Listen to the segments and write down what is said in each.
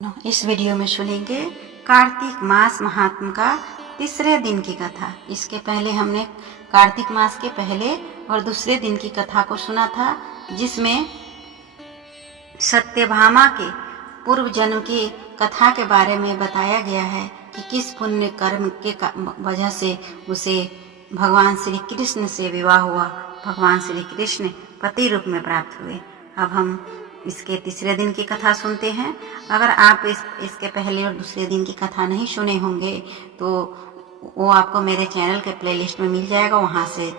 इस वीडियो में सुनेंगे कार्तिक मास महात्म का तीसरे दिन की कथा। इसके पहले हमने कार्तिक मास के पहले और दूसरे दिन की कथा को सुना था, जिसमें सत्यभामा के पूर्व जन्म की कथा के बारे में बताया गया है कि किस पुण्य कर्म के वजह से उसे भगवान श्री कृष्ण से विवाह हुआ, भगवान श्री कृष्ण पति रूप में प्राप्त हुए। अब हम इसके तीसरे दिन की कथा सुनते हैं। अगर आप इसके पहले और दूसरे दिन की कथा नहीं सुने होंगे तो वो आपको मेरे चैनल के प्लेलिस्ट में मिल जाएगा, वहाँ से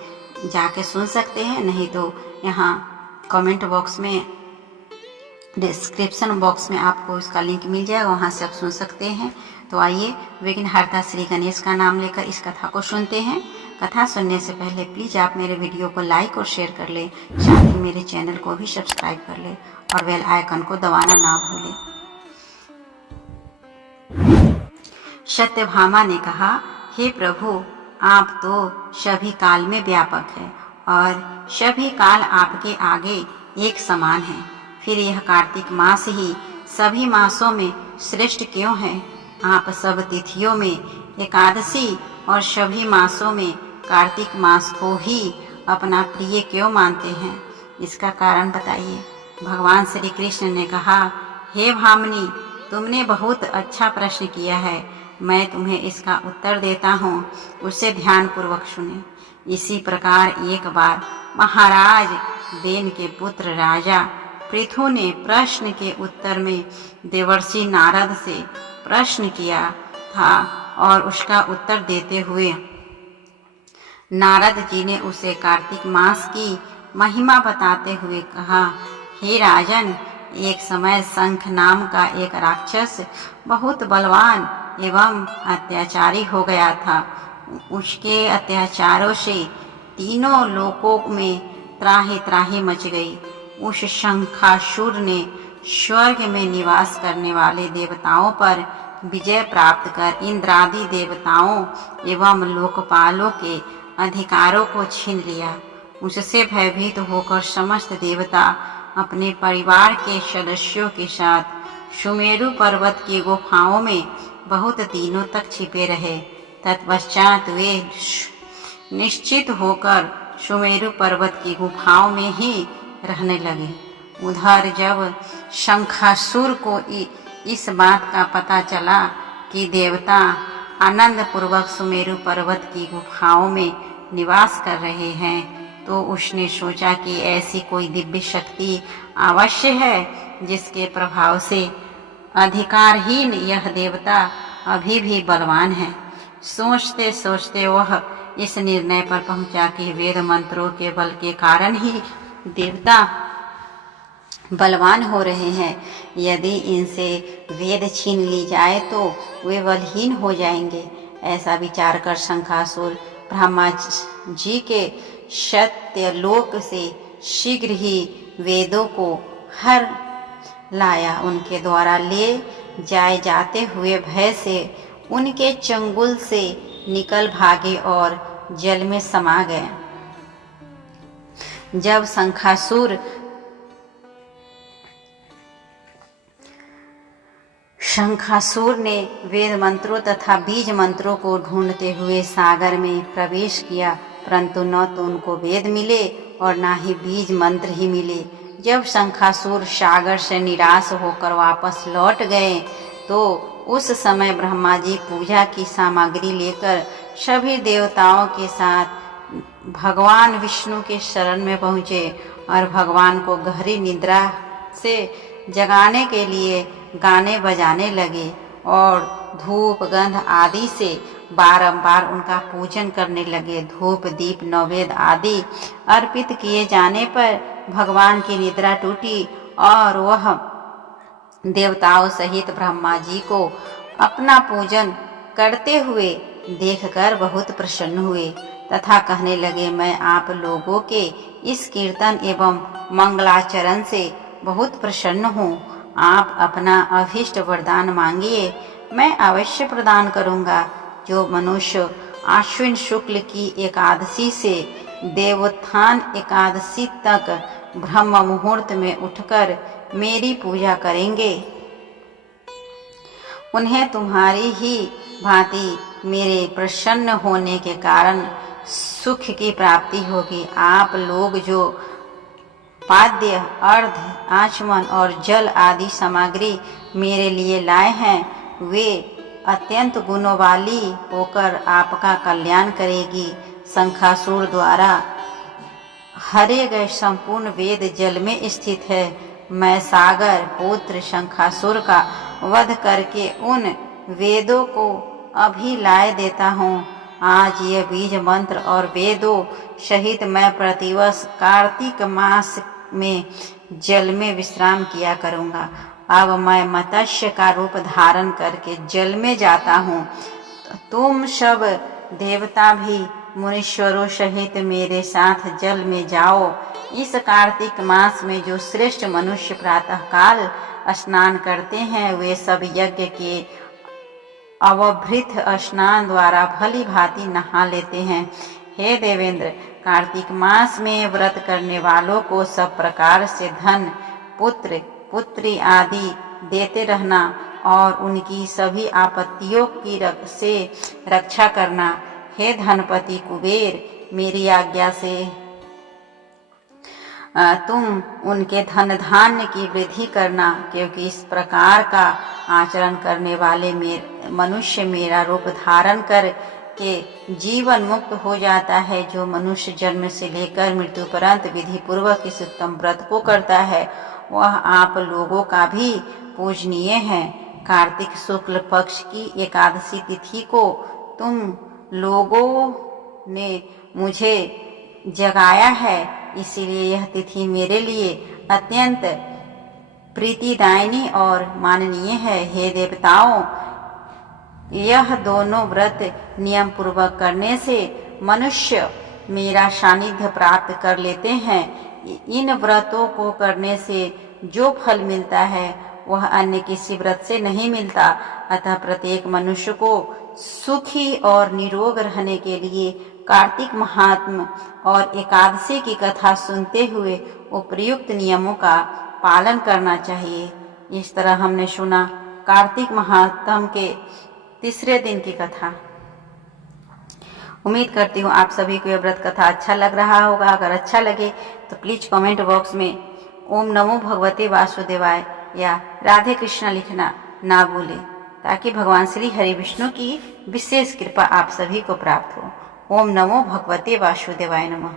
जाके सुन सकते हैं। नहीं तो यहाँ कमेंट बॉक्स में, डिस्क्रिप्शन बॉक्स में आपको इसका लिंक मिल जाएगा, वहाँ से आप सुन सकते हैं। तो आइए विघ्नहर्ता श्री गणेश का नाम लेकर इस कथा को सुनते हैं। कथा सुनने से पहले प्लीज़ आप मेरे वीडियो को लाइक और शेयर कर लें, साथ ही मेरे चैनल को भी सब्सक्राइब कर लें और बेल आइकन को दबाना ना भूलें। सत्यभामा ने कहा, हे प्रभु, आप तो सभी काल में व्यापक हैं और सभी काल आपके आगे एक समान हैं। फिर यह कार्तिक मास ही सभी मासों में श्रेष्ठ क्यों है? आप सब तिथियों में एकादशी और सभी मासों में कार्तिक मास को ही अपना प्रिय क्यों मानते हैं? इसका कारण बताइए। भगवान श्री कृष्ण ने कहा, हे भामिनी, तुमने बहुत अच्छा प्रश्न किया है। मैं तुम्हें इसका उत्तर देता हूँ, उसे ध्यानपूर्वक सुने। इसी प्रकार एक बार महाराज देन के पुत्र राजा पृथु ने प्रश्न के उत्तर में देवर्षि नारद से प्रश्न किया था और उसका उत्तर देते हुए नारद जी ने उसे कार्तिक मास की महिमा बताते हुए कहा, हे राजन, एक समय शंख नाम का एक राक्षस बहुत बलवान एवं अत्याचारी हो गया था। उसके अत्याचारों से तीनों लोकों में त्राही त्राही मच गई। उस शंखासुर ने स्वर्ग में निवास करने वाले देवताओं पर विजय प्राप्त कर इंद्रादि देवताओं एवं लोकपालों के अधिकारों को छीन लिया। उससे भयभीत होकर समस्त देवता अपने परिवार के सदस्यों के साथ सुमेरु पर्वत की गुफाओं में बहुत दिनों तक छिपे रहे। तत्पश्चात वे निश्चित होकर सुमेरु पर्वत की गुफाओं में ही रहने लगे। उधर जब शंखासुर को इस बात का पता चला कि देवता आनंद पूर्वक सुमेरु पर्वत की गुफाओं में निवास कर रहे हैं, तो उसने सोचा कि ऐसी कोई दिव्य शक्ति अवश्य है जिसके प्रभाव से अधिकारहीन यह देवता अभी भी बलवान है। सोचते सोचते वह इस निर्णय पर पहुंचा कि वेद मंत्रों के बल के कारण ही देवता बलवान हो रहे हैं। यदि इनसे वेद छीन ली जाए तो वे बलहीन हो जाएंगे। ऐसा विचार कर शंखासुर ब्रह्मा जी के सत्यलोक से शीघ्र ही वेदों को हर लाया। उनके द्वारा ले जाते हुए भय से उनके चंगुल से निकल भागे और जल में समा गए। जब शंखासुर ने वेद मंत्रों तथा बीज मंत्रों को ढूंढते हुए सागर में प्रवेश किया, परंतु न तो उनको वेद मिले और न ही बीज मंत्र ही मिले। जब शंखासुर सागर से निराश होकर वापस लौट गए तो उस समय ब्रह्मा जी पूजा की सामग्री लेकर सभी देवताओं के साथ भगवान विष्णु के शरण में पहुँचे और भगवान को गहरी निद्रा से जगाने के लिए गाने बजाने लगे और धूप गंध आदि से बारंबार उनका पूजन करने लगे। धूप दीप नैवेद्य आदि अर्पित किए जाने पर भगवान की निद्रा टूटी और वह देवताओं सहित ब्रह्मा जी को अपना पूजन करते हुए देखकर बहुत प्रसन्न हुए तथा कहने लगे, मैं आप लोगों के इस कीर्तन एवं मंगलाचरण से बहुत प्रसन्न हूँ। आप अपना अभीष्ट वरदान मांगिए, मैं अवश्य प्रदान करूँगा। जो मनुष्य आश्विन शुक्ल की एकादशी से देवोत्थान एकादशी तक ब्रह्म मुहूर्त में उठकर मेरी पूजा करेंगे, उन्हें तुम्हारी ही भांति मेरे प्रसन्न होने के कारण सुख की प्राप्ति होगी। आप लोग जो पाद्य, अर्ध, आचमन और जल आदि सामग्री मेरे लिए लाए हैं वे अत्यंत गुणों वाली होकर आपका कल्याण करेगी। शंखासुर द्वारा हरे गए संपूर्ण वेद जल में स्थित है। मैं सागर पुत्र शंखासुर का वध करके उन वेदों को अभी लाए देता हूँ। आज यह बीज मंत्र और वेदों सहित मैं प्रतिवर्ष कार्तिक मास में जल में विश्राम किया करूँगा। अब मैं मत्स्य का रूप धारण करके जल में जाता हूँ। तुम सब देवता भी मुनीश्वरों सहित मेरे साथ जल में जाओ। इस कार्तिक मास में जो श्रेष्ठ मनुष्य प्रातःकाल स्नान करते हैं वे सब यज्ञ के अवभृत स्नान द्वारा भली भांति नहा लेते हैं। हे देवेंद्र, कार्तिक मास में व्रत करने वालों को सब प्रकार से धन, पुत्र, पुत्री आदि देते रहना और उनकी सभी आपत्तियों की से रक्षा करना। हे धनपति कुबेर, मेरी आज्ञा से तुम उनके धन धान्य की वृद्धि करना, क्योंकि इस प्रकार का आचरण करने वाले मनुष्य मेरा रूप धारण कर के जीवन मुक्त हो जाता है। जो मनुष्य जन्म से लेकर मृत्यु पर्यंत विधि पूर्वक इस उत्तम व्रत को करता है वह आप लोगों का भी पूजनीय है। कार्तिक शुक्ल पक्ष की एकादशी तिथि को तुम लोगों ने मुझे जगाया है, इसीलिए यह तिथि मेरे लिए अत्यंत प्रीतिदायिनी और माननीय है। हे देवताओं, यह दोनों व्रत नियम पूर्वक करने से मनुष्य मेरा सानिध्य प्राप्त कर लेते हैं। इन व्रतों को करने से जो फल मिलता है वह अन्य किसी व्रत से नहीं मिलता। अतः प्रत्येक मनुष्य को सुखी और निरोग रहने के लिए कार्तिक महात्म्य और एकादशी की कथा सुनते हुए उपयुक्त नियमों का पालन करना चाहिए। इस तरह हमने सुना कार्तिक महात्म्य के तीसरे दिन की कथा। उम्मीद करती हूँ आप सभी को यह व्रत कथा अच्छा लग रहा होगा। अगर अच्छा लगे तो प्लीज कमेंट बॉक्स में ओम नमो भगवते वासुदेवाय या राधे कृष्ण लिखना ना भूलें, ताकि भगवान श्री हरि विष्णु की विशेष कृपा आप सभी को प्राप्त हो। ओम नमो भगवते वासुदेवाय नमः।